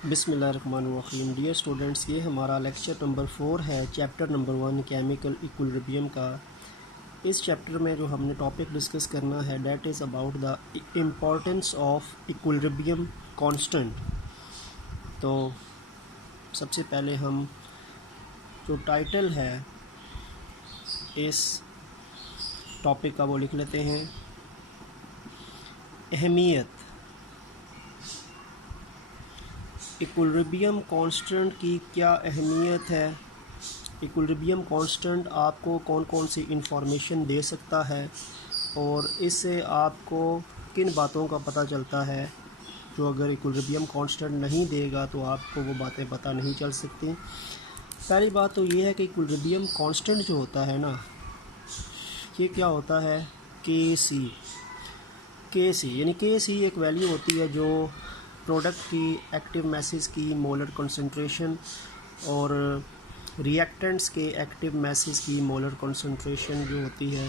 बिस्मिल्लाहिर्रहमानिर्रहीम। Dear students, ये हमारा लेक्चर नंबर 4 है, चैप्टर नंबर 1 केमिकल इक्विलिब्रियम का। इस चैप्टर में जो हमने टॉपिक डिस्कस करना है that is about the importance of equilibrium constant. तो सबसे पहले हम जो टाइटल है इस टॉपिक का वो लिख लेते हैं, अहमियत। इक्विलिब्रियम कांस्टेंट की क्या अहमियत है, इक्विलिब्रियम कांस्टेंट आपको कौन कौन सी इंफॉर्मेशन दे सकता है और इससे आपको किन बातों का पता चलता है जो अगर इक्विलिब्रियम कांस्टेंट नहीं देगा तो आपको वो बातें पता नहीं चल सकती। पहली बात तो ये है कि इक्विलिब्रियम कांस्टेंट जो होता है ना, ये क्या होता है, के सी यानी के सी एक वैल्यू होती है जो प्रोडक्ट की एक्टिव मैसेज की मोलर कंसंट्रेशन और रिएक्टेंट्स के एक्टिव मैसेज की मोलर कंसंट्रेशन जो होती है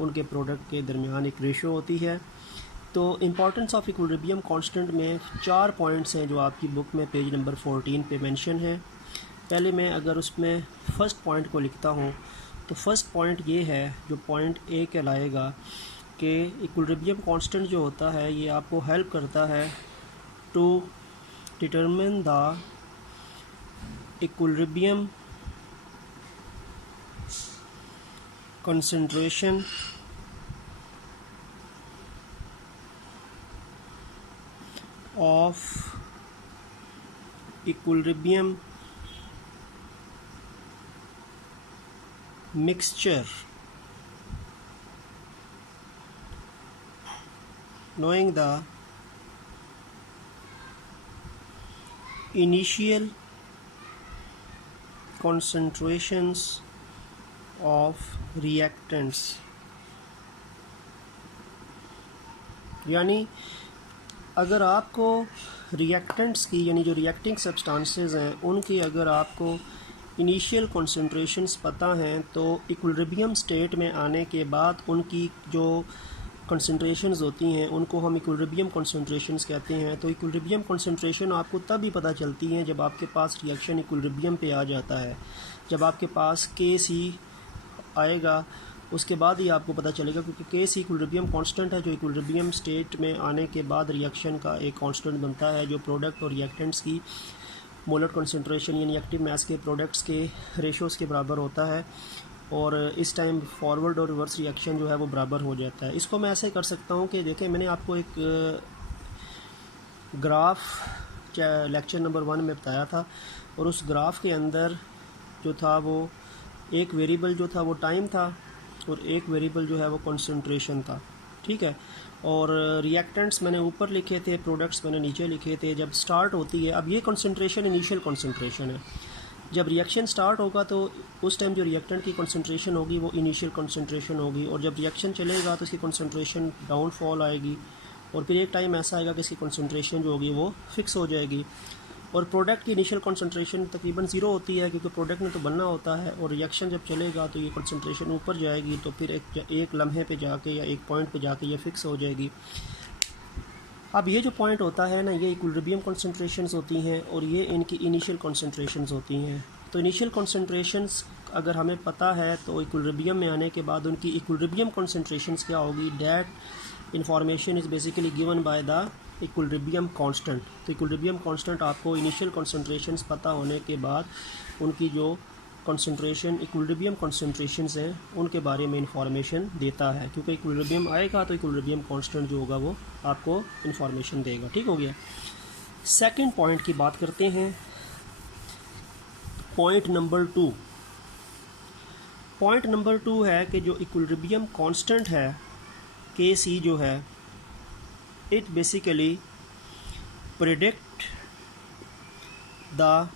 उनके प्रोडक्ट के दरमियान एक रेशो होती है। तो इम्पॉर्टेंस ऑफ इक्विलिब्रियम कांस्टेंट में 4 पॉइंट्स हैं जो आपकी बुक में पेज नंबर 14 पे मेंशन है। पहले मैं अगर उसमें फ़र्स्ट पॉइंट को लिखता हूँ तो फर्स्ट पॉइंट ये है, जो पॉइंट ए कहलाएगा कि इक्विलिब्रियम कांस्टेंट जो होता है ये आपको हेल्प करता है to determine the equilibrium concentration of equilibrium mixture, knowing the initial concentrations of reactants। यानी अगर आपको रिएक्टेंट्स की यानी जो रिएक्टिंग सब्सटेंसेस हैं उनकी अगर आपको इनिशियल कॉन्सेंट्रेशंस पता हैं तो इक्विलिब्रियम स्टेट में आने के बाद उनकी जो कंसंट्रेशंस होती हैं उनको हम इक्विलिब्रियम कंसंट्रेशंस कहते हैं। तो इक्विलिब्रियम कंसंट्रेशन आपको तभी पता चलती हैं जब आपके पास रिएक्शन इक्विलिब्रियम पे आ जाता है। जब आपके पास के सी आएगा उसके बाद ही आपको पता चलेगा, क्योंकि के सी इक्विलिब्रियम कांस्टेंट है जो इक्विलिब्रियम स्टेट में आने के बाद रिएक्शन का एक कांस्टेंट बनता है, जो प्रोडक्ट और रिएक्टेंट्स की मोलर कंसंट्रेशन यानी एक्टिव मैस के प्रोडक्ट्स के रेशोज़ के बराबर होता है और इस टाइम फॉरवर्ड और रिवर्स रिएक्शन जो है वो बराबर हो जाता है। इसको मैं ऐसे कर सकता हूँ कि देखें, मैंने आपको एक ग्राफ लेक्चर नंबर 1 में बताया था और उस ग्राफ के अंदर जो था वो एक वेरिएबल जो था वो टाइम था और एक वेरिएबल जो है वो कंसंट्रेशन था, ठीक है। और रिएक्टेंट्स मैंने ऊपर लिखे थे, प्रोडक्ट्स मैंने नीचे लिखे थे। जब स्टार्ट होती है, अब ये कंसंट्रेशन इनिशियल कंसंट्रेशन है, जब रिएक्शन स्टार्ट होगा तो उस टाइम जो रिएक्टेंट की कंसंट्रेशन होगी वो इनिशियल कंसंट्रेशन होगी और जब रिएक्शन चलेगा तो इसकी कंसंट्रेशन डाउनफॉल आएगी और फिर एक टाइम ऐसा आएगा कि इसकी कंसंट्रेशन जो होगी वो फिक्स हो जाएगी। और प्रोडक्ट की इनिशियल कंसंट्रेशन तकरीबन 0 होती है क्योंकि प्रोडक्ट में तो बनना होता है और रिएक्शन जब चलेगा तो ये कंसंट्रेशन ऊपर जाएगी तो फिर एक लम्हे पे जाके या एक पॉइंट पे जाके ये फिक्स हो जाएगी। अब ये जो पॉइंट होता है ना, ये इक्विलिब्रियम कंसंट्रेशंस होती हैं और ये इनकी इनिशियल कंसंट्रेशंस होती हैं। तो इनिशियल कंसंट्रेशंस अगर हमें पता है तो इक्विलिब्रियम में आने के बाद उनकी इक्विलिब्रियम कंसंट्रेशंस क्या होगी, that information is basically given by the equilibrium constant. तो इक्विलिब्रियम कांस्टेंट आपको इनिशियल कंसंट्रेशंस पता होने के बाद उनकी जो कंसंट्रेशन इक्विलिब्रियम कंसंट्रेशंस हैं उनके बारे में इंफॉर्मेशन देता है, क्योंकि इक्विलिब्रियम आएगा तो इक्विलिब्रियम कांस्टेंट जो होगा वो आपको इंफॉर्मेशन देगा, ठीक हो गया। सेकंड पॉइंट की बात करते हैं, पॉइंट नंबर 2। पॉइंट नंबर 2 है कि जो इक्विलिब्रियम कांस्टेंट है के सी जो है, it basically predict the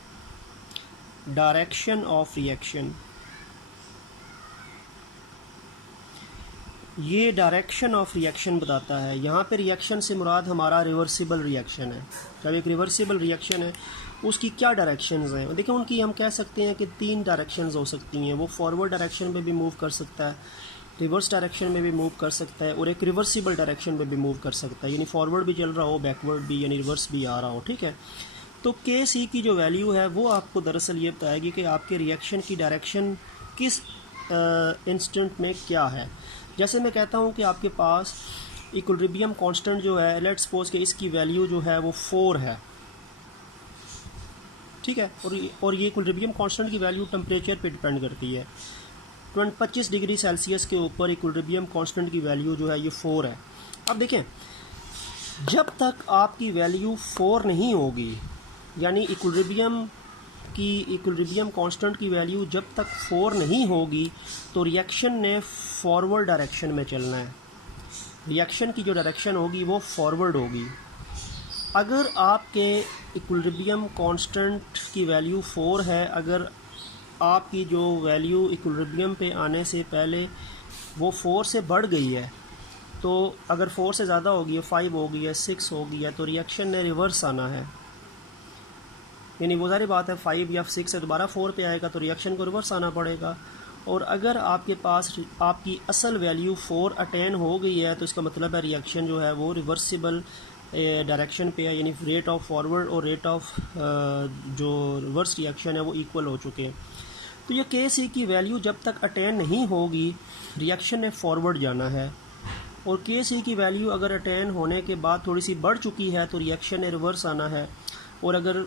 direction of reaction. ये डायरेक्शन ऑफ रिएक्शन बताता है। यहाँ पे रिएक्शन से मुराद हमारा रिवर्सिबल रिएक्शन है। जब एक रिवर्सिबल रिएक्शन है उसकी क्या डायरेक्शंस हैं, देखिए उनकी हम कह सकते हैं कि 3 डायरेक्शंस हो सकती हैं। वो फॉरवर्ड डायरेक्शन में भी मूव कर सकता है, रिवर्स डायरेक्शन में भी मूव कर सकता है और एक रिवर्सिबल डायरेक्शन में भी मूव कर सकता है, यानी फॉरवर्ड भी चल रहा हो, बैकवर्ड भी यानी रिवर्स भी आ रहा हो, ठीक है। तो के सी की जो वैल्यू है वो आपको दरअसल ये बताएगी कि आपके रिएक्शन की डायरेक्शन किस इंस्टेंट में क्या है। जैसे मैं कहता हूँ कि आपके पास इक्विलिब्रियम कांस्टेंट जो है, लेट्स सपोज कि इसकी वैल्यू जो है वो 4 है, ठीक है, और ये इक्विलिब्रियम कांस्टेंट की वैल्यू टेम्परेचर पे डिपेंड करती है। 25 डिग्री सेल्सियस के ऊपर इक्विलिब्रियम कांस्टेंट की वैल्यू जो है ये 4 है। अब देखें, जब तक आपकी वैल्यू 4 नहीं होगी, यानी इक्विलिब्रियम कांस्टेंट की वैल्यू जब तक 4 नहीं होगी, तो रिएक्शन ने फॉरवर्ड डायरेक्शन में चलना है। रिएक्शन की जो डायरेक्शन होगी वो फॉरवर्ड होगी। अगर आपके इक्विलिब्रियम कांस्टेंट की वैल्यू 4 है, अगर आपकी जो वैल्यू इक्विलिब्रियम पे आने से पहले वो 4 से बढ़ गई है, तो अगर 4 से ज़्यादा होगी है, 5 होगी है, 6 होगी है, तो रिएक्शन ने रिवर्स आना है। यानी वो सारी बात है, 5 या 6 से दोबारा 4 पे आएगा तो रिएक्शन को रिवर्स आना पड़ेगा। और अगर आपके पास आपकी असल वैल्यू 4 अटेन हो गई है, तो इसका मतलब है रिएक्शन जो है वो रिवर्सिबल डायरेक्शन पे है, यानी रेट ऑफ फॉरवर्ड और रेट ऑफ जो रिवर्स रिएक्शन है वो इक्वल हो चुके हैं। तो ये के सी की वैल्यू जब तक अटेन नहीं होगी, रिएक्शन ने फॉरवर्ड जाना है। और के सी की वैल्यू अगर अटेन होने के बाद थोड़ी सी बढ़ चुकी है तो रिएक्शन ने रिवर्स आना है। और अगर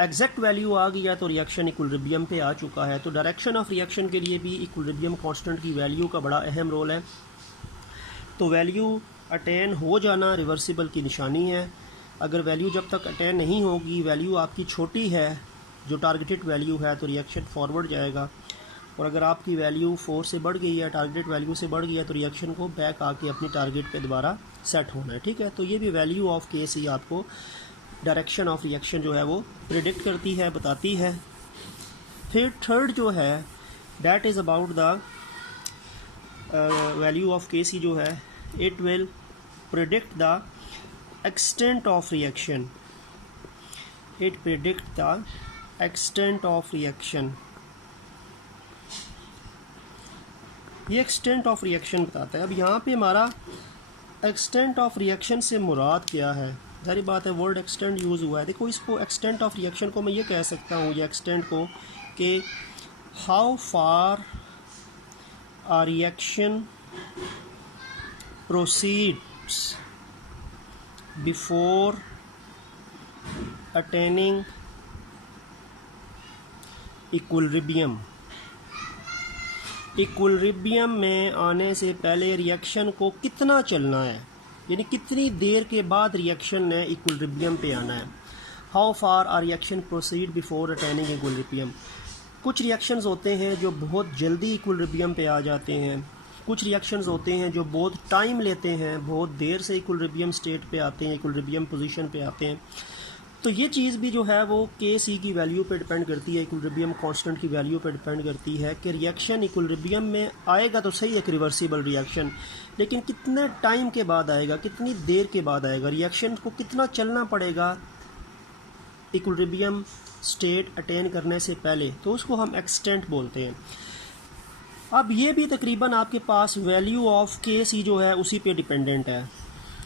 एग्जैक्ट वैल्यू आ गया तो रिएक्शन इक्विलिब्रियम पे आ चुका है। तो डायरेक्शन ऑफ रिएक्शन के लिए भी इक्विलिब्रियम कांस्टेंट की वैल्यू का बड़ा अहम रोल है। तो वैल्यू अटेन हो जाना रिवर्सिबल की निशानी है। अगर वैल्यू जब तक अटेन नहीं होगी, वैल्यू आपकी छोटी है जो टारगेटेड वैल्यू है, तो रिएक्शन फॉरवर्ड जाएगा। और अगर आपकी वैल्यू 4 से बढ़ गई है, टारगेटेड वैल्यू से बढ़ गई है, तो रिएक्शन को बैक आके अपनी टारगेट पे दोबारा सेट होना है, ठीक है। तो ये भी वैल्यू ऑफ के सी आपको डायरेक्शन ऑफ रिएक्शन जो है वो प्रिडिक्ट करती है, बताती है। फिर थर्ड जो है that is about the value of के सी जो है, it will predict the extent of reaction. It predict the extent of reaction. ये एक्सटेंट ऑफ रिएक्शन बताता है। अब यहाँ पे हमारा एक्सटेंट ऑफ रिएक्शन से मुराद क्या है? सारी बात है, वर्ड एक्सटेंट यूज़ हुआ है। देखो, इसको एक्सटेंट ऑफ रिएक्शन को मैं ये कह सकता हूँ, ये एक्सटेंट को, कि how far a reaction proceeds before attaining equilibrium. Equilibrium में आने से पहले रिएक्शन को कितना चलना है, यानी कितनी देर के बाद रिएक्शन ने इक्विलिब्रियम पे आना है। How far are reaction proceed before attaining equilibrium. कुछ रिएक्शंस होते हैं जो बहुत जल्दी इक्विलिब्रियम पे आ जाते हैं, कुछ रिएक्शंस होते हैं जो बहुत टाइम लेते हैं, बहुत देर से इक्विलिब्रियम स्टेट पे आते हैं, इक्विलिब्रियम पोजीशन पे आते हैं। तो ये चीज़ भी जो है वो के सी की वैल्यू पे डिपेंड करती है, इक्विलिब्रियम कांस्टेंट की वैल्यू पे डिपेंड करती है कि रिएक्शन इक्विलिब्रियम में आएगा तो सही, एक रिवर्सिबल रिएक्शन, लेकिन कितने टाइम के बाद आएगा, कितनी देर के बाद आएगा, रिएक्शन को कितना चलना पड़ेगा इक्विलिब्रियम स्टेट अटेन करने से पहले, तो उसको हम एक्सटेंट बोलते हैं। अब ये भी तकरीबन आपके पास वैल्यू ऑफ के सी जो है उसी पे डिपेंडेंट है।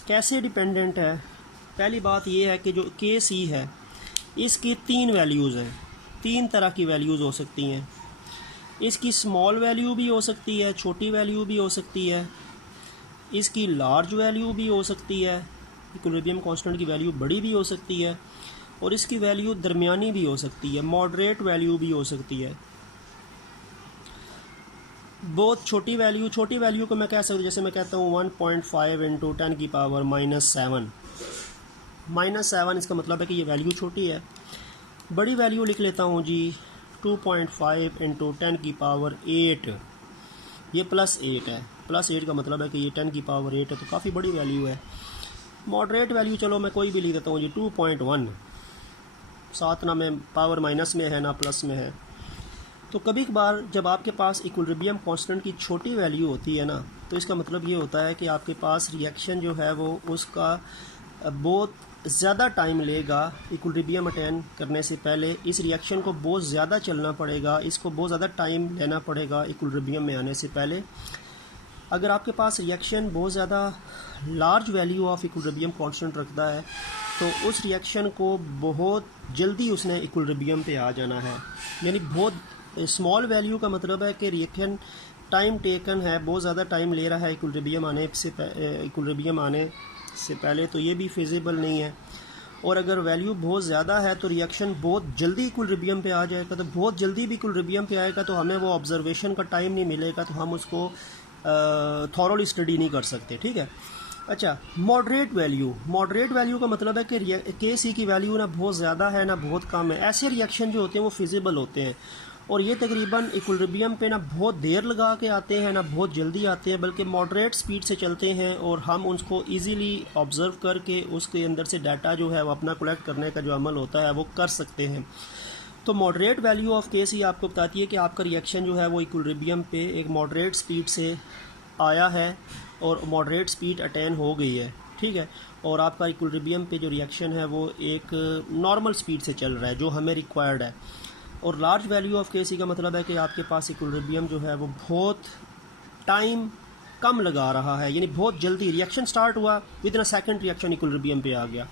कैसे डिपेंडेंट है? पहली बात ये है कि जो के सी है इसकी 3 वैल्यूज़ हैं, 3 तरह की वैल्यूज़ हो सकती हैं। इसकी स्मॉल वैल्यू भी हो सकती है, छोटी वैल्यू भी हो सकती है, इसकी लार्ज वैल्यू भी हो सकती है, इक्विलिब्रियम कांस्टेंट की वैल्यू बड़ी भी हो सकती है, और इसकी वैल्यू दरमियानी भी हो सकती है, मॉडरेट वैल्यू भी हो सकती है। बहुत छोटी वैल्यू को मैं कह सकता हूँ, जैसे मैं कहता हूँ 1.5 इंटू 10 की पावर -7। -7 इसका मतलब है कि ये वैल्यू छोटी है। बड़ी वैल्यू लिख लेता हूँ जी 2.5 इंटू 10 की पावर 8, ये +8 है। +8 का मतलब है कि ये 10 की पावर 8 है, तो काफ़ी बड़ी वैल्यू है। मॉडरेट वैल्यू चलो मैं कोई भी लिख देता हूँ जी 2.1, साथ ना में पावर माइनस में है ना प्लस में है। तो कभी कभार जब आपके पास इक्विलिब्रियम कांस्टेंट की छोटी वैल्यू होती है ना, तो इसका मतलब ये होता है कि आपके पास रिएक्शन जो है वो उसका बहुत ज़्यादा टाइम लेगा इक्विलिब्रियम अटेन करने से पहले। इस रिएक्शन को बहुत ज़्यादा चलना पड़ेगा, इसको बहुत ज़्यादा टाइम लेना पड़ेगा इक्विलिब्रियम में आने से पहले। अगर आपके पास रिएक्शन बहुत ज़्यादा large value of equilibrium constant रखता है तो उस रिएक्शन को बहुत जल्दी उसने इक्विलिब्रियम पे आ जाना है। यानी बहुत स्मॉल वैल्यू का मतलब है कि रिएक्शन टाइम टेकन है, बहुत ज़्यादा टाइम ले रहा है इक्विलिब्रियम आने से पहले, तो ये भी फिजिबल नहीं है। और अगर वैल्यू बहुत ज़्यादा है तो रिएक्शन बहुत जल्दी इक्विलिब्रियम पे आ जाएगा। तो बहुत जल्दी भी इक्विलिब्रियम पे आएगा तो हमें वो ऑब्जर्वेशन का टाइम नहीं मिलेगा, तो हम उसको थॉरोली स्टडी नहीं कर सकते, ठीक है। अच्छा, मॉडरेट वैल्यू का मतलब है कि के सी की वैल्यू ना बहुत ज़्यादा है ना बहुत कम है। ऐसे रिएक्शन जो होते हैं वो फिजिबल होते हैं और ये तकरीबन इक्विलिब्रियम पे ना बहुत देर लगा के आते हैं ना बहुत जल्दी आते हैं, बल्कि मॉडरेट स्पीड से चलते हैं और हम उसको इजीली ऑब्ज़र्व करके उसके अंदर से डाटा जो है वो अपना कलेक्ट करने का जो अमल होता है वो कर सकते हैं। तो मॉडरेट वैल्यू ऑफ के सी आपको बताती है कि आपका रिएक्शन जो है वो इक्विलिब्रियम पे एक मॉडरेट स्पीड से आया है और मॉडरेट स्पीड अटेन हो गई है, ठीक है। और आपका इक्विलिब्रियम पे जो रिएक्शन है वो एक नॉर्मल स्पीड से चल रहा है जो हमें रिक्वायर्ड है। और लार्ज वैल्यू ऑफ के सी का मतलब है कि आपके पास इक्विलिब्रियम जो है वो बहुत टाइम कम लगा रहा है, यानी बहुत जल्दी रिएक्शन स्टार्ट हुआ, with in a second reaction equilibrium पे आ गया।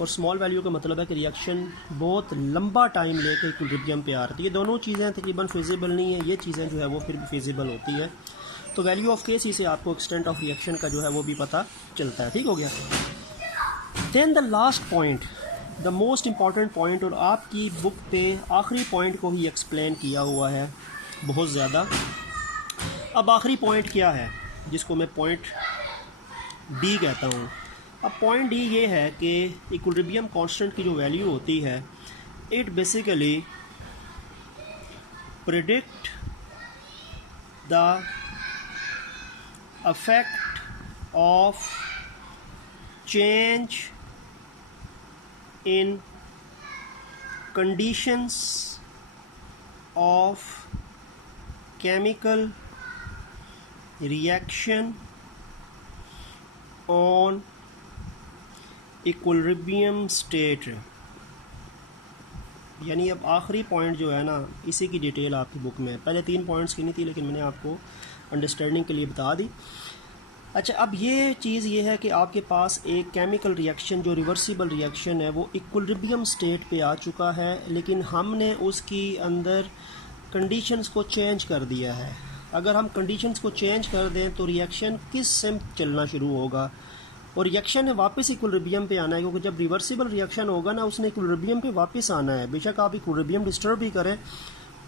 और स्मॉल वैल्यू का मतलब है कि रिएक्शन बहुत लंबा टाइम लेकर इक्विलिब्रियम पे आ रही है। ये दोनों चीज़ें तकरीबन फिजिबल नहीं है, ये चीज़ें जो है वो फिर भी फिजिबल होती है। तो वैल्यू ऑफ के सी से आपको एक्सटेंट ऑफ रिएक्शन का जो है वो भी पता चलता है, ठीक हो गया। Then the last point, the most important point, और आपकी बुक पे आखिरी पॉइंट को ही एक्सप्लेन किया हुआ है बहुत ज़्यादा। अब आखिरी पॉइंट क्या है जिसको मैं पॉइंट डी कहता हूँ। अब पॉइंट डी ये है कि इक्विलिब्रियम कांस्टेंट की जो वैल्यू होती है, it basically predict the effect of change in conditions of chemical reaction on equilibrium state। यानी अब आखिरी पॉइंट जो है ना, इसी की डिटेल आपकी बुक में, पहले 3 पॉइंट्स की नहीं थी लेकिन मैंने आपको अंडरस्टैंडिंग के लिए बता दी। अच्छा, अब ये चीज़ ये है कि आपके पास एक केमिकल रिएक्शन जो रिवर्सिबल रिएक्शन है वो इक्विलिब्रियम स्टेट पे आ चुका है, लेकिन हमने उसकी अंदर कंडीशंस को चेंज कर दिया है। अगर हम कंडीशंस को चेंज कर दें तो रिएक्शन किस से चलना शुरू होगा, और रिएक्शन है वापस इक्विलिब्रियम पे आना है, क्योंकि जब रिवर्सिबल रिएक्शन होगा ना उसने इक्विलिब्रियम पे वापस आना है। बेशक आप इक्विलिब्रियम डिस्टर्ब भी करें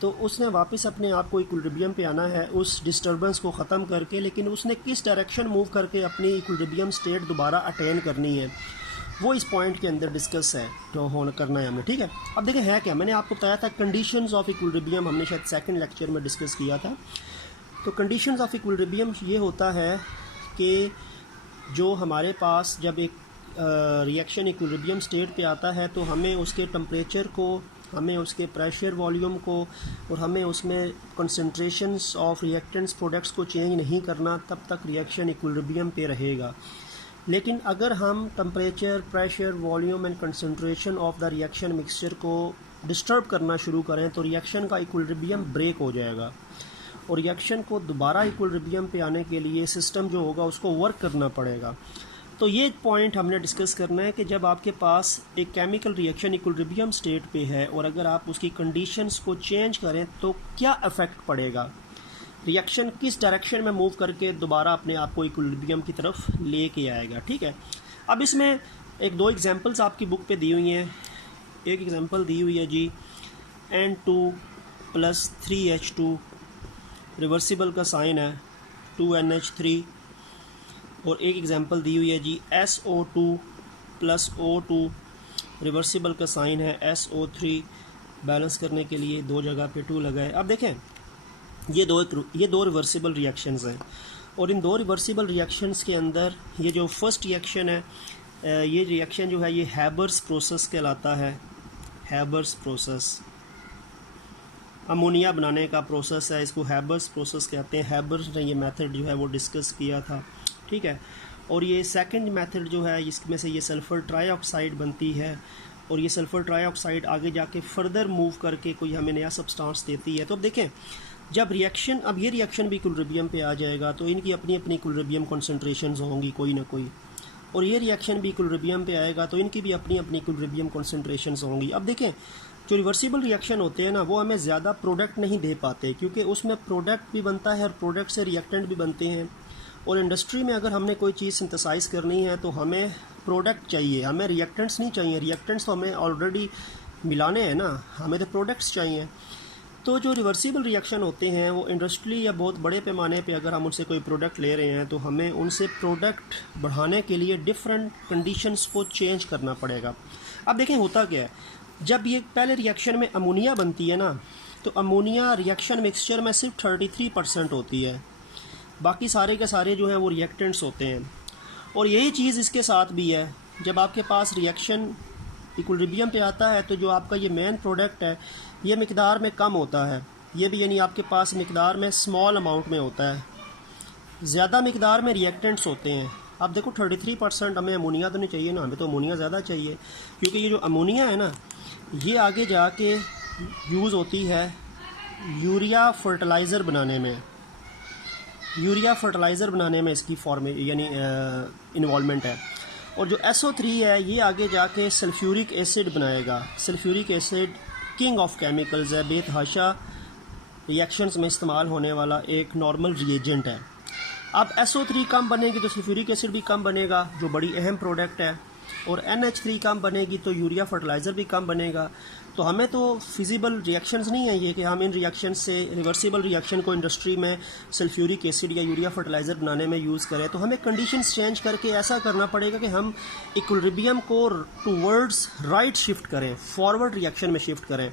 तो उसने वापस अपने आप को इक्विलिब्रियम पे आना है उस डिस्टर्बेंस को ख़त्म करके, लेकिन उसने किस डायरेक्शन मूव करके अपनी इक्विलिब्रियम स्टेट दोबारा अटेन करनी है वो इस पॉइंट के अंदर डिस्कस है तो करना है हमने, ठीक है। अब देखें है क्या, मैंने आपको बताया था कंडीशंस ऑफ इक्विलिब्रियम, हमने शायद सेकंड लेक्चर में डिस्कस किया था। तो कंडीशंस ऑफ इक्विलिब्रियम ये होता है कि जो हमारे पास जब एक रिएक्शन इक्विलिब्रियम स्टेट पे आता है तो हमें उसके टेम्परेचर को, हमें उसके प्रेशर वॉल्यूम को और हमें उसमें कंसंट्रेशंस ऑफ रिएक्टेंट्स प्रोडक्ट्स को चेंज नहीं करना, तब तक रिएक्शन इक्विलिब्रियम पे रहेगा। लेकिन अगर हम temperature, pressure, volume and concentration of the reaction mixture को डिस्टर्ब करना शुरू करें तो रिएक्शन का इक्विलिब्रियम ब्रेक हो जाएगा और रिएक्शन को दोबारा इक्विलिब्रियम पे आने के लिए सिस्टम जो होगा उसको वर्क करना पड़ेगा। तो ये पॉइंट हमने डिस्कस करना है कि जब आपके पास एक केमिकल रिएक्शन इक्विलिब्रियम स्टेट पे है और अगर आप उसकी कंडीशंस को चेंज करें तो क्या इफ़ेक्ट पड़ेगा, रिएक्शन किस डायरेक्शन में मूव करके दोबारा अपने आप को इक्विलिब्रियम की तरफ लेके आएगा, ठीक है। अब इसमें एक 2 एग्जांपल्स आपकी बुक पे दी हुई हैं। एक एग्जांपल दी हुई है जी N2 + 3H2, रिवर्सिबल का साइन है 2NH3, और एक एग्जांपल दी हुई है जी SO2 + O2, रिवर्सिबल का साइन है SO3, बैलेंस करने के लिए 2 जगह पे 2 लगाए। अब देखें ये दो रिवर्सिबल रिएक्शंस हैं और इन 2 रिवर्सिबल रिएक्शंस के अंदर ये जो फर्स्ट रिएक्शन है, ये रिएक्शन जो है ये हैबर्स प्रोसेस कहलाता है। हैबर्स प्रोसेस अमोनिया बनाने का प्रोसेस है, इसको हैबर्स प्रोसेस कहते हैं। हैबर्स ने ये मेथड जो है वो डिस्कस किया था, ठीक है। और ये सेकंड मेथड जो है इसमें से ये सल्फ़र ट्राईऑक्साइड बनती है और ये सल्फ़र ट्राईऑक्साइड आगे जाके फर्दर मूव करके कोई हमें नया सब्सटेंस देती है। तो अब देखें जब रिएक्शन, अब ये रिएक्शन भी इक्विलिब्रियम पे आ जाएगा तो इनकी अपनी अपनी इक्विलिब्रियम कॉन्सेंट्रेशंस होंगी कोई ना कोई। और ये रिएक्शन भी इक्विलिब्रियम पे आएगा, तो इनकी भी अपनी अपनी इक्विलिब्रियम कॉन्सेंट्रेशंस होंगी। अब देखें जो रिवर्सिबल रिएक्शन होते हैं ना, वो हमें ज़्यादा प्रोडक्ट नहीं दे पाते, क्योंकि उसमें प्रोडक्ट भी बनता है और प्रोडक्ट से रिएक्टेंट भी बनते हैं। और इंडस्ट्री में अगर हमने कोई चीज़ सिंथेसाइज करनी है तो हमें प्रोडक्ट चाहिए, हमें रिएक्टेंट्स नहीं चाहिए। रिएक्टेंट्स तो हमें ऑलरेडी मिलाने हैं ना, हमें तो प्रोडक्ट्स चाहिए। तो जो रिवर्सिबल रिएक्शन होते हैं वो इंडस्ट्री या बहुत बड़े पैमाने पे अगर हम उनसे कोई प्रोडक्ट ले रहे हैं तो हमें उनसे प्रोडक्ट बढ़ाने के लिए डिफरेंट कंडीशंस को चेंज करना पड़ेगा। अब देखें होता क्या है, जब ये पहले रिएक्शन में अमोनिया बनती है ना, तो अमोनिया रिएक्शन मिक्सचर में सिर्फ 33% होती है, बाकी सारे के सारे जो हैं वो रिएक्टेंट्स होते हैं। और यही चीज़ इसके साथ भी है, जब आपके पास रिएक्शन इक्विलिब्रियम पे आता है तो जो आपका ये मेन प्रोडक्ट है ये मिकदार में कम होता है, ये भी यानी आपके पास मिकदार में स्मॉल अमाउंट में होता है, ज़्यादा मिकदार में रिएक्टेंट्स होते हैं। अब देखो 33% हमें अमोनिया तो नहीं चाहिए ना, हमें तो अमोनिया ज़्यादा चाहिए, क्योंकि ये जो अमोनिया है ना ये आगे जाके यूज़ होती है यूरिया फर्टिलाइज़र बनाने में। यूरिया फर्टिलाइज़र बनाने में इसकी फॉर्म यानी इन्वॉल्वमेंट है। और जो SO3 है ये आगे जाके सल्फ्यूरिक एसिड बनाएगा। Sulphuric acid king of chemicals है, बेतहाशा रिएक्शंस में इस्तेमाल होने वाला एक नॉर्मल रिएजेंट है। अब SO3 कम बनेगी तो सल्फ्यूरिक एसिड भी कम बनेगा, जो बड़ी अहम प्रोडक्ट है। और NH3 कम बनेगी तो यूरिया फर्टिलाइज़र भी कम बनेगा। तो हमें तो फिजिबल रिएक्शंस नहीं है ये कि हम इन रिएक्शन से रिवर्सिबल रिएक्शन को इंडस्ट्री में सल्फ्यूरिक एसिड या यूरिया फर्टिलाइज़र बनाने में यूज़ करें। तो हमें कंडीशंस चेंज करके ऐसा करना पड़ेगा कि हम इक्विलिब्रियम को टूवर्ड्स राइट शिफ्ट करें, फॉरवर्ड रिएक्शन में शिफ्ट करें,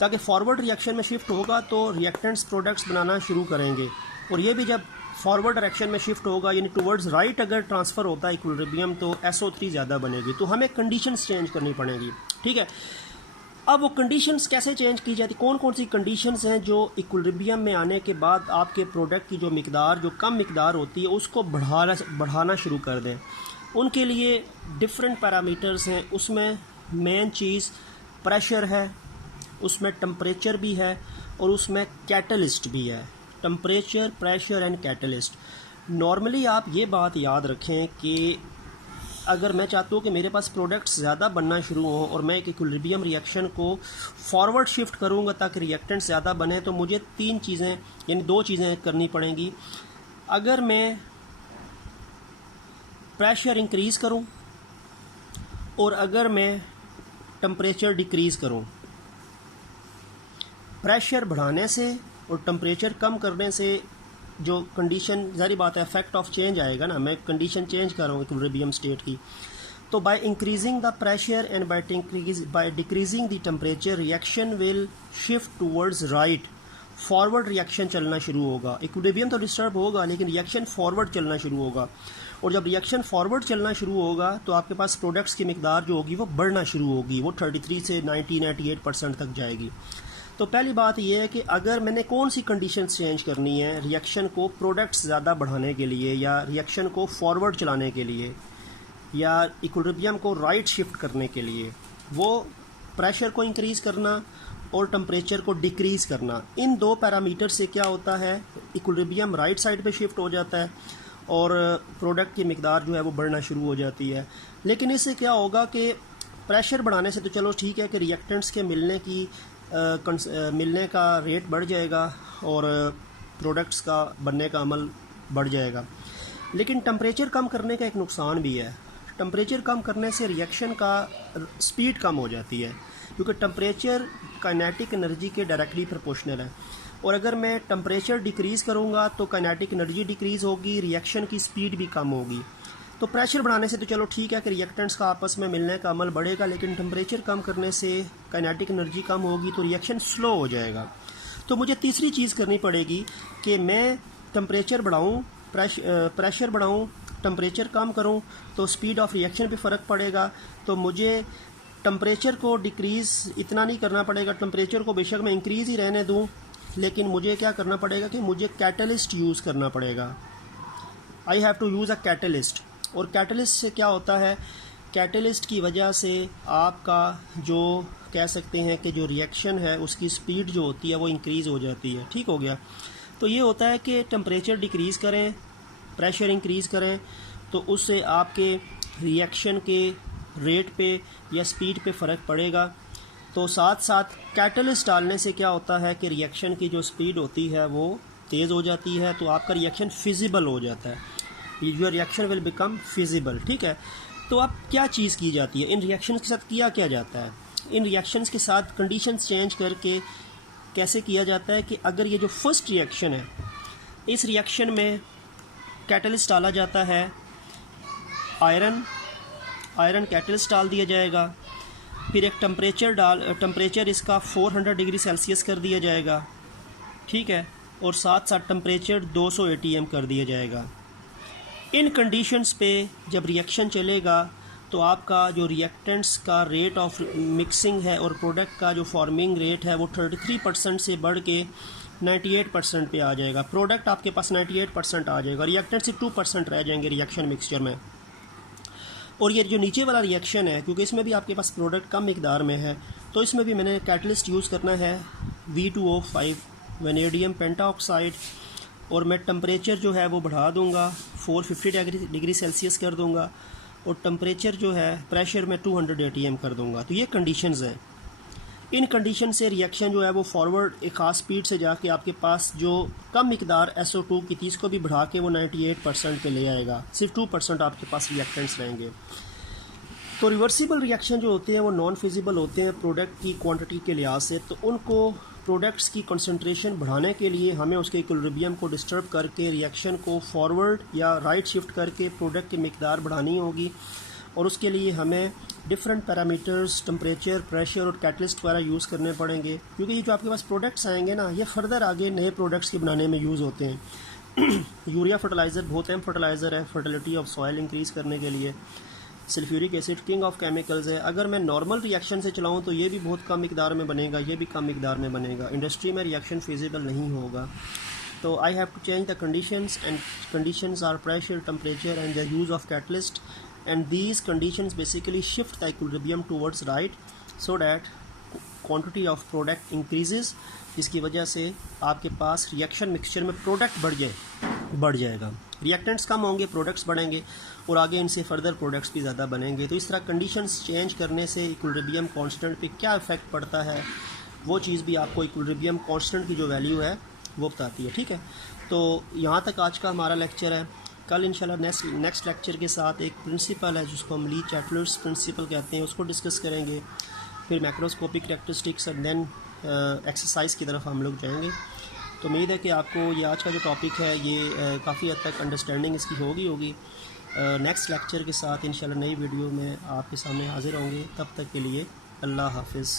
ताकि फॉरवर्ड रिएक्शन में शिफ्ट होगा तो रिएक्टेंट्स प्रोडक्ट्स बनाना शुरू करेंगे। और ये भी जब फॉरवर्ड डायरेक्शन में शिफ्ट होगा यानी टुवर्ड्स राइट अगर ट्रांसफ़र होता है इक्विलिब्रियम तो SO3 ज़्यादा बनेगी। तो हमें कंडीशंस चेंज करनी पड़ेंगी, ठीक है। अब वो कंडीशंस कैसे चेंज की जाती, कौन कौन सी कंडीशंस हैं जो इक्विलिब्रियम में आने के बाद आपके प्रोडक्ट की जो मिकदार जो कम मिकदार होती है उसको बढ़ाना शुरू कर दें। उनके लिए डिफरेंट पैरामीटर्स हैं। उसमें मेन चीज़ प्रेशर है, उसमें टम्परेचर भी है और उसमें कैटलिस्ट भी है। Temperature, pressure and catalyst. Normally आप ये बात याद रखें कि अगर मैं चाहता हूँ कि मेरे पास प्रोडक्ट्स ज़्यादा बनना शुरू हों और मैं एक इक्विलिब्रियम रिएक्शन को फॉरवर्ड शिफ्ट करूँगा ताकि रिएक्टेंट ज़्यादा बने, तो मुझे तीन चीज़ें यानी दो चीज़ें करनी पड़ेंगी। अगर मैं प्रेशर इंक्रीज़ करूँ और अगर मैं टम्परेचर डिक्रीज़ करूँ। प्रेशर बढ़ाने से और टम्परेचर कम करने से जो कंडीशन, ज़ाहिर बात है इफेक्ट ऑफ चेंज आएगा ना, मैं कंडीशन चेंज कर रहा हूँ इक्विलिब्रियम स्टेट की। तो by increasing the pressure and by decreasing the temperature reaction will shift towards right, forward reaction चलना शुरू होगा। इक्विलिब्रियम तो डिस्टर्ब होगा लेकिन रिएक्शन फॉरवर्ड चलना शुरू होगा। और जब रिएक्शन फॉरवर्ड चलना शुरू होगा तो आपके पास प्रोडक्ट्स की मिकदार जो होगी वो बढ़ना शुरू होगी, वो 33 से 98% तक जाएगी। तो पहली बात यह है कि अगर मैंने कौन सी कंडीशंस चेंज करनी है रिएक्शन को प्रोडक्ट्स ज़्यादा बढ़ाने के लिए या रिएक्शन को फॉरवर्ड चलाने के लिए या इक्विलिब्रियम को राइट शिफ्ट करने के लिए, वो प्रेशर को इंक्रीज़ करना और टम्परेचर को डिक्रीज़ करना। इन दो पैरामीटर से क्या होता है, इक्विलिब्रियम राइट साइड पे शिफ्ट हो जाता है और प्रोडक्ट की मिकदार जो है वो बढ़ना शुरू हो जाती है। लेकिन इससे क्या होगा कि प्रेशर बढ़ाने से तो चलो ठीक है कि रिएक्टेंट्स के मिलने का रेट बढ़ जाएगा और प्रोडक्ट्स का बनने का अमल बढ़ जाएगा, लेकिन टम्परेचर कम करने का एक नुकसान भी है। टम्परेचर कम करने से रिएक्शन का स्पीड कम हो जाती है, क्योंकि टम्परेचर काइनेटिक एनर्जी के डायरेक्टली प्रोपोर्शनल है। और अगर मैं टम्परेचर डिक्रीज़ करूँगा तो काइनेटिक एनर्जी डिक्रीज़ होगी, रिएक्शन की स्पीड भी कम होगी। तो प्रेशर बढ़ाने से तो चलो ठीक है कि रिएक्टेंट्स का आपस में मिलने का अमल बढ़ेगा, लेकिन टम्परेचर कम करने से काइनेटिक एनर्जी कम होगी तो रिएक्शन स्लो हो जाएगा। तो मुझे तीसरी चीज़ करनी पड़ेगी कि मैं टम्परेचर बढ़ाऊँ, प्रेशर बढ़ाऊँ, टम्परेचर कम करूँ तो स्पीड ऑफ रिएक्शन पे फ़र्क पड़ेगा। तो मुझे टम्परेचर को डिक्रीज़ इतना नहीं करना पड़ेगा, टम्परेचर को बेशक मैं इंक्रीज़ ही रहने दूँ, लेकिन मुझे क्या करना पड़ेगा कि मुझे कैटलिस्ट यूज़ करना पड़ेगा। I have to use a catalyst. और कैटलिस्ट से क्या होता है, कैटलिस्ट की वजह से आपका जो कह सकते हैं कि जो रिएक्शन है उसकी स्पीड जो होती है वो इंक्रीज़ हो जाती है। ठीक हो गया। तो ये होता है कि टेम्परेचर डिक्रीज़ करें, प्रेशर इंक्रीज़ करें, तो उससे आपके रिएक्शन के रेट पे या स्पीड पे फ़र्क पड़ेगा। तो साथ साथ कैटलिस्ट डालने से क्या होता है कि रिएक्शन की जो स्पीड होती है वो तेज़ हो जाती है, तो आपका रिएक्शन फिजिबल हो जाता है, your reaction will become feasible. ठीक है, तो अब क्या चीज़ की जाती है इन रिएक्शंस के साथ, किया क्या जाता है इन रिएक्शंस के साथ, कंडीशंस चेंज करके कैसे किया जाता है कि अगर ये जो फर्स्ट रिएक्शन है, इस रिएक्शन में कैटलिस्ट डाला जाता है आयरन कैटलिस्ट डाल दिया जाएगा, फिर एक टेम्परेचर इसका 400 डिग्री सेल्सियस कर दिया जाएगा। ठीक है, और साथ साथ टेम्परेचर 200 ATM कर दिया जाएगा। इन कंडीशंस पे जब रिएक्शन चलेगा तो आपका जो रिएक्टेंट्स का रेट ऑफ मिक्सिंग है और प्रोडक्ट का जो फॉर्मिंग रेट है वो 33% से बढ़ के 98% पे आ जाएगा। प्रोडक्ट आपके पास 98% आ जाएगा, रिएक्टेंट से 2% रह जाएंगे रिएक्शन मिक्सचर में। और ये जो नीचे वाला रिएक्शन है, क्योंकि इसमें भी आपके पास प्रोडक्ट कम मिकदार में है, तो इसमें भी मैंने कैटलिस्ट यूज़ करना है V2O5 वेनेडियम पेंटाऑक्साइड, और मैं टेम्परेचर जो है वो बढ़ा दूंगा 450 डिग्री सेल्सियस कर दूंगा, और टेम्परेचर जो है प्रेशर में 200 ATM कर दूंगा। तो ये कंडीशंस हैं। इन कंडीशन से रिएक्शन जो है वो फॉरवर्ड एक ख़ास स्पीड से जाके आपके पास जो कम मिकदार SO2 की थी इसको भी बढ़ा के वो 98% पे ले आएगा, सिर्फ 2% आपके पास रिएक्टेंट्स रहेंगे। तो रिवर्सिबल रिएक्शन जो होते हैं वो नॉन फिजिबल होते हैं प्रोडक्ट की क्वांटिटी के लिहाज से, तो उनको प्रोडक्ट्स की कंसंट्रेशन बढ़ाने के लिए हमें उसके इक्विलिब्रियम को डिस्टर्ब करके रिएक्शन को फॉरवर्ड या राइट शिफ्ट करके प्रोडक्ट की मिकदार बढ़ानी होगी, और उसके लिए हमें डिफरेंट पैरामीटर्स, टेम्परेचर, प्रेशर और कैटलिस्ट वगैरह यूज़ करने पड़ेंगे, क्योंकि ये जो आपके पास प्रोडक्ट्स आएंगे ना, ये फर्दर आगे नए प्रोडक्ट्स के बनाने में यूज़ होते हैं। यूरिया फर्टिलाइज़र बहुत अहम फर्टिलाइज़र है फर्टिलिटी ऑफ सॉइल इंक्रीज़ करने के लिए। Sulphuric acid king of chemicals है। अगर मैं नॉर्मल रिएक्शन से चलाऊँ तो ये भी बहुत कम मिकदार में बनेगा, ये भी कम मिकदार में बनेगा, इंडस्ट्री में रिएक्शन फिजिबल नहीं होगा। तो I have to change the conditions, and conditions are pressure, temperature and the use of catalyst, and these conditions basically shift the equilibrium towards right so that quantity of product increases, जिसकी वजह से आपके पास reaction mixture में product बढ़ जाएगा, reactants कम होंगे, products बढ़ेंगे, और आगे इनसे फर्दर प्रोडक्ट्स भी ज़्यादा बनेंगे। तो इस तरह कंडीशंस चेंज करने से इक्विलिब्रियम कांस्टेंट पे क्या इफ़ेक्ट पड़ता है, वो चीज़ भी आपको इक्विलिब्रियम कांस्टेंट की जो वैल्यू है वो बताती है। ठीक है, तो यहाँ तक आज का हमारा लेक्चर है। कल इंशाल्लाह नेक्स्ट लेक्चर के साथ एक प्रिंसिपल है जिसको हम ली चैटलर्स प्रिंसिपल कहते हैं, उसको डिस्कस करेंगे। फिर macroscopic characteristics and then exercise की तरफ हम लोग जाएंगे। तो उम्मीद है कि आपको ये आज का जो टॉपिक है ये काफ़ी हद तक अंडरस्टैंडिंग इसकी होगी। नेक्स्ट लेक्चर के साथ इंशाल्लाह नई वीडियो में आपके सामने हाजिर होंगे। तब तक के लिए अल्लाह हाफिज़।